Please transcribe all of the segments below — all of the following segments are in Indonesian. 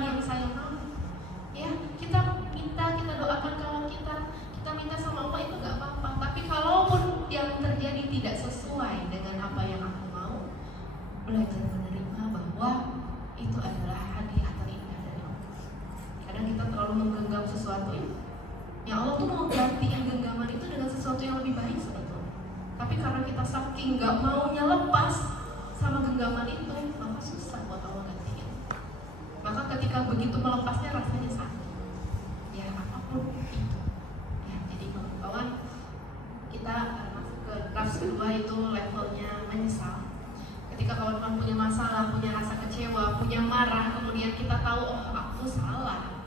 bukan yang saya mau. Ya, kita minta, kita doakan kawan kita minta sama Allah itu nggak apa-apa. Tapi kalaupun yang terjadi tidak sesuai dengan apa yang aku mau, belajar menerima bahwa itu adalah hadiah terindah dari Allah. Kadang kita terlalu menggenggam sesuatu ya Allah tuh mau gantiin genggaman itu dengan sesuatu yang lebih baik sebetulnya. Tapi karena kita saking nggak maunya lepas sama genggaman itu, maka susah buat Allah gantiin. Maka ketika begitu melepasnya rasanya sakit. Ya apapun itu. Ya, jadi kawan-kawan, kita masuk ke draft kedua itu levelnya menyesal. Ketika kawan-kawan punya masalah, punya rasa kecewa, punya marah, kemudian kita tahu oh aku salah.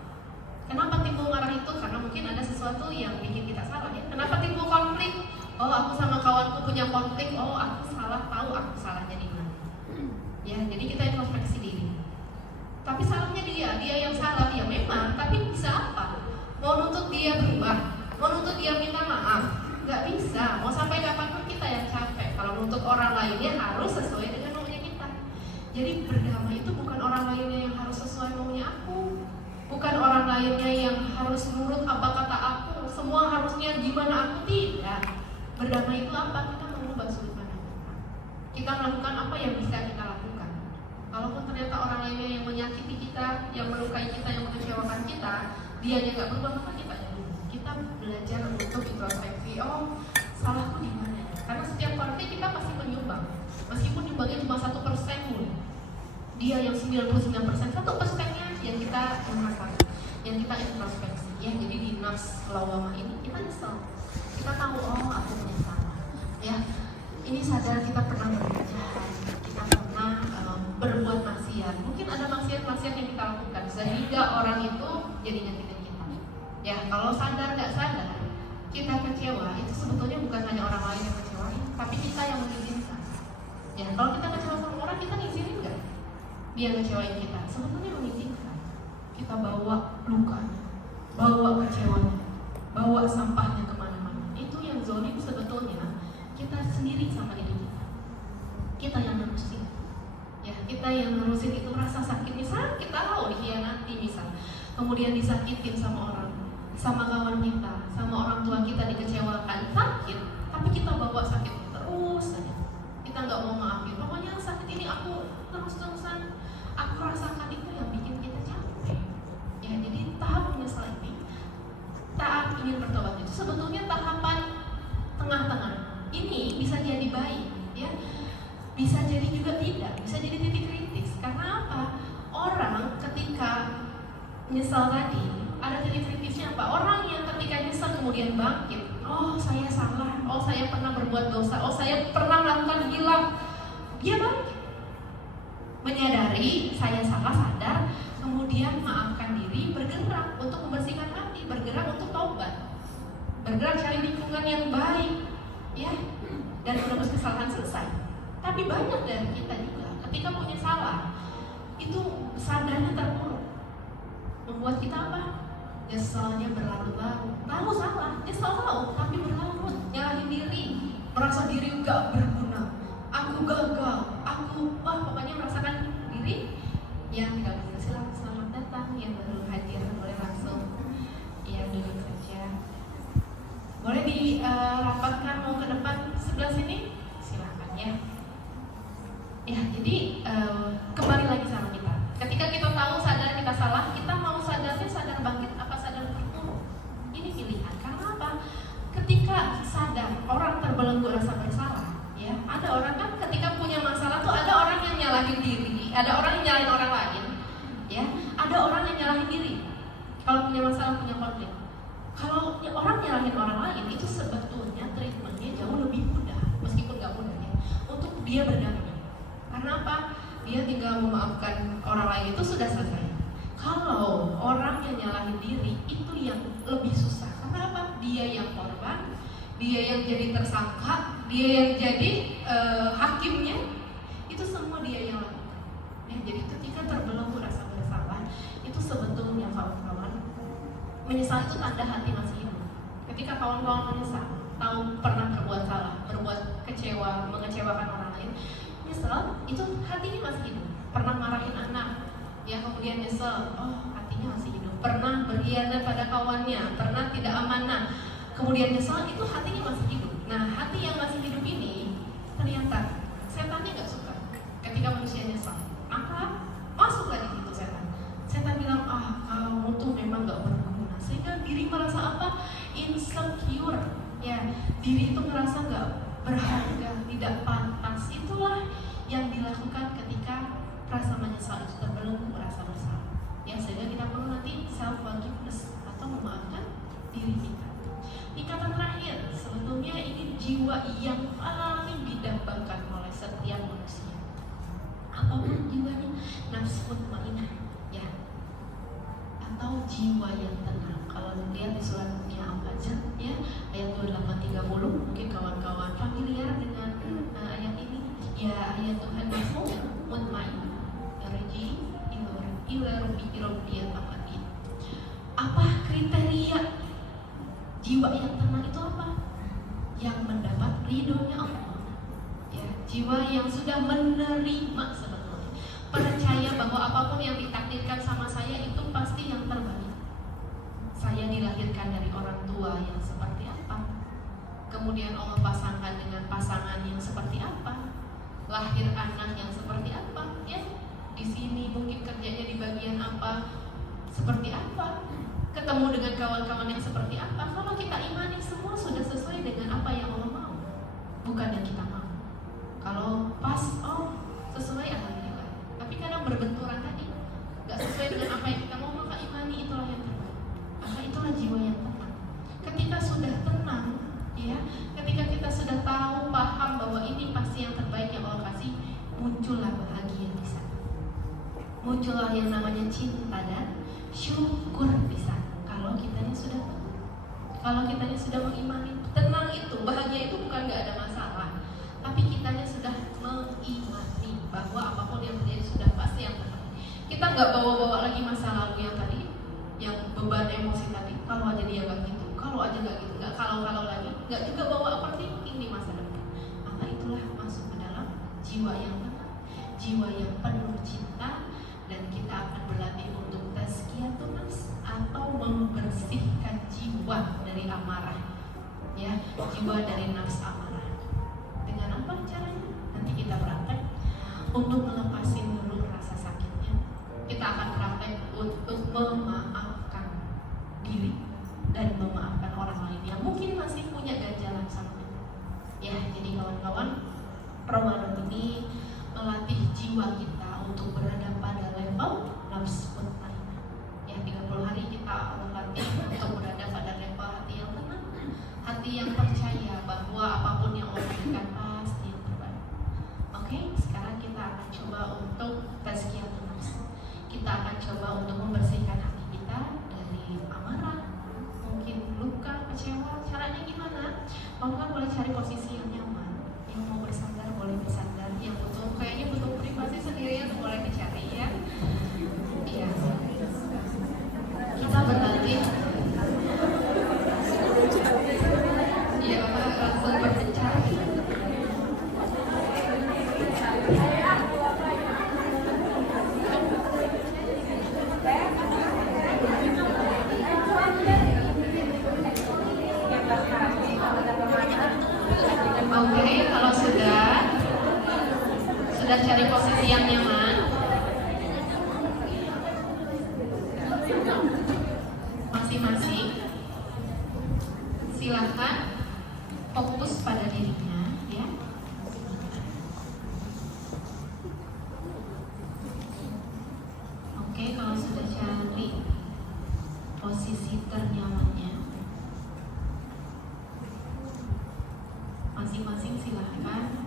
Kenapa timbul marah itu? Karena mungkin ada sesuatu yang bikin kita salah ya. Kenapa timbul konflik? Oh aku sama kawanku punya konflik, oh aku salah, tahu aku salahnya di mana. Ya, jadi kita introspeksi diri. Tapi salahnya dia yang salah, ya memang, tapi bisa apa? Mau nuntut dia berubah, mau nuntut dia minta maaf, nggak bisa. Mau sampai kapanpun kita yang capek. Kalau nuntut orang lainnya harus sesuai dengan maunya kita. Jadi berdamai itu bukan orang lainnya yang harus sesuai maunya aku, bukan orang lainnya yang harus nurut apa kata aku, semua harusnya gimana aku, tidak. Berdamai itu apa? Kita mengubah sudut pandang kita, melakukan apa yang bisa kita lakukan. Kalaupun ternyata orang lainnya yang menyakiti kita, yang melukai kita, yang mengecewakan kita, dia yang nggak berubah, maka kita yang berubah. Kita belajar untuk introspeksi. Oh, salahku di mana? Karena setiap konflik kita pasti menyumbang, meskipun nyumbangnya cuma 1% pun. Dia yang 99%, 1%-nya yang kita rasakan, yang kita introspeksi. Ya, jadi di nafs lawamah ini kita nyesel. Kita tahu, oh aku punya salah. Ya, ini sadar kita pernah berbuat jahat, kita pernah berbuat maksiat. Mungkin ada maksiat-maksiat yang kita lakukan sehingga orang itu jadi nyakitin kita. Ya, kalau sadar nggak sadar, kita kecewa itu sebetulnya bukan hanya orang lain yang kecewain, tapi kita yang mengizinkan. Ya, kalau kita kecewa sama orang, kita ngizinin nggak dia ngecewain kita? Sebetulnya mengizinkan. Kita bawa lukanya, bawa kecewanya, bawa sampahnya kemana-mana. Itu yang zolim sebetulnya kita sendiri sama diri kita. Kita yang nerusin. Ya, kita yang nerusin itu rasa sakit. Misal kita tahu dikhianati, misal kemudian disakitin sama orang, sama kawan kita, sama orang tua kita dikecewakan, sakit. Tapi kita bawa sakit terus saja. Kita nggak mau maafin. Pokoknya sakit ini aku terus-terusan aku rasakan, itu yang bikin kita capek. Ya, jadi tahap menyesal ini, tahap ingin bertobat itu sebetulnya tahapan tengah-tengah. Ini bisa jadi baik, ya, bisa jadi juga tidak, bisa jadi titik kritis. Karena apa? Orang ketika nyesal tadi, ada titik kritisnya apa? Orang yang ketika nyesal kemudian bangkit, oh saya salah, oh saya pernah berbuat dosa, oh saya pernah melakukan hilaf. Dia bangkit, menyadari saya salah, sadar, kemudian maafkan diri, bergerak untuk membersihkan hati, bergerak untuk taubat, bergerak cari lingkungan yang baik, ya, dan menebus kesalahan selesai. Tapi banyak dari kita juga ketika punya salah itu sadarnya terpuruk, membuat kita apa? Nyesalnya berlarut-larut. Tahu salah, nyesal tahu, tapi berlarut, nyalahin diri, merasa diri gak berguna, aku gagal, aku pokoknya merasakan diri yang tidak bisa. Selamat datang yang baru hadir, boleh langsung ya duduk saja. Boleh dirapatkan mau ke depan sebelah sini, silakan ya. Ya, jadi kembali lagi sama kita. Ketika kita tahu sadar kita salah, kita mau sadarnya sadar bangkit apa sadar terpuruk. Ini pilihan. Karena apa? Ketika sadar, orang terbelenggu rasa bersalah. Ya, ada orang kan ketika punya masalah tuh ada orang yang nyalahin diri, ada orang yang nyalahin orang lain. Ya, ada orang yang nyalahin diri. Kalau punya masalah, punya konflik. Kalau orang nyalahin orang lain itu sebetulnya treatmentnya jauh lebih mudah, meskipun gak mudah ya, untuk dia berdamai. Karena apa? Dia tinggal memaafkan orang lain itu sudah selesai. Kalau orang yang nyalahin diri itu yang lebih susah. Karena apa? Dia yang korban, dia yang jadi tersangka, dia yang jadi hakimnya, itu semua dia yang lakukan. Ya, jadi ketika terbelenggu rasa bersalah, itu sebetulnya kawan-kawan, menyesal itu tanda hati masih hidup. Ketika kawan-kawan menyesal, tahu pernah berbuat salah, berbuat kecewa, mengecewakan orang lain, nyesal, itu hatinya masih hidup. Pernah marahin anak, ya kemudian kemudian nyesel, oh hatinya masih hidup. Pernah berkhianat pada kawannya, pernah tidak amanah, kemudian nyesel, itu hatinya masih hidup. Nah, hati yang masih hidup ini ternyata setannya nggak suka ketika manusia nyesel, maka masuk lagi itu setan. Setan bilang, kamu tuh memang nggak berguna, sehingga diri merasa apa? Insecure. Ya, diri itu merasa nggak berharga, tidak pantas. Itulah yang dilakukan ketika rasa menyesal itu terbelenggu rasa bersalah. Ya, sehingga kita perlu nanti self forgiveness atau memaafkan diri kita. Ikatan terakhir, sebetulnya ini jiwa yang paling didambakan oleh setiap manusia. Apapun jiwanya, nafsu mutmainah, ya, atau jiwa yang tenang. Kalau dilihat di surat Al-Fajr, ya, ayat 28-30, mungkin kawan-kawan familiar dengan ayat ini. Ya, ayat Tuhan nafsu mutmainah, yarji ila rabbiyal a'la. Apa kriteria jiwa yang tenang itu apa? Yang mendapat ridhonya Allah. Ya, jiwa yang sudah menerima sebetulnya, percaya bahwa apapun yang ditakdirkan sama saya itu pasti yang terbaik. Saya dilahirkan dari orang tua yang seperti apa, kemudian Allah pasangkan dengan pasangan yang seperti apa, lahir anak yang seperti apa, ya, di sini mungkin kerjanya di bagian apa, seperti apa, ketemu dengan kawan-kawan yang seperti apa. Kalau kita imani semua sudah sesuai dengan apa yang Allah mau, bukan yang kita mau. Kalau pas, sesuai, alhamdulillah. Tapi kadang berbenturan tadi, nggak sesuai dengan apa yang kita mau, maka imani itulah yang terbaik. Maka itulah jiwa yang tenang. Ketika sudah tenang, ya, ketika kita sudah tahu, paham bahwa ini pasti yang terbaik yang Allah kasih, muncullah bahagia di sana. Muncullah yang namanya cinta dan syukur di sana. Kalau kitanya sudah tenang, kalau kitanya sudah mengimani, tenang itu, bahagia itu bukan nggak ada masalah, tapi kitanya sudah mengimani bahwa apapun yang terjadi sudah pasti yang terbaik. Kita nggak bawa-bawa lagi masa lalu yang tadi, yang beban emosi tadi. Kalau aja dia nggak gitu, kalau aja nggak gitu, nggak kalau lagi, nggak juga bawa overthinking di masa depan. Maka itulah masuk ke dalam jiwa yang tenang, jiwa yang penuh cinta. Dan kita akan berlatih untuk tazkiyatun nafs atau membersihkan jiwa dari amarah, ya, jiwa dari nafs amarah. Dengan apa caranya? Nanti kita praktek untuk melepasin dulu rasa sakitnya. Kita akan praktek untuk memaafkan diri dan memaafkan orang lain yang mungkin masih punya ganjalan sama kita. Ya, jadi kawan-kawan, Ramadan ini melatih jiwa kita untuk berada pada level nafs mutmainah. Ya, 30 hari kita melatih untuk berada pada level hati yang tenang, hati yang percaya bahwa apapun yang Allah berikan pasti yang terbaik. Oke, sekarang kita akan coba untuk tazkiyatun nafs. Kita akan coba untuk membersihkan hati kita dari amarah, mungkin luka, kecewa. Caranya gimana? Kamu boleh cari posisi yang nyaman. Yang mau bersandar boleh bersandar. Yang kayaknya butuh privasi sendiri itu boleh dicari, ya. Iya. Kita berlatih. Iya, langsung berbicara. Oke, kalau sudah cari posisi yang nyaman, masing-masing silakan fokus pada dirinya, ya. Oke, kalau sudah cari posisi ternyamannya, masing-masing silakan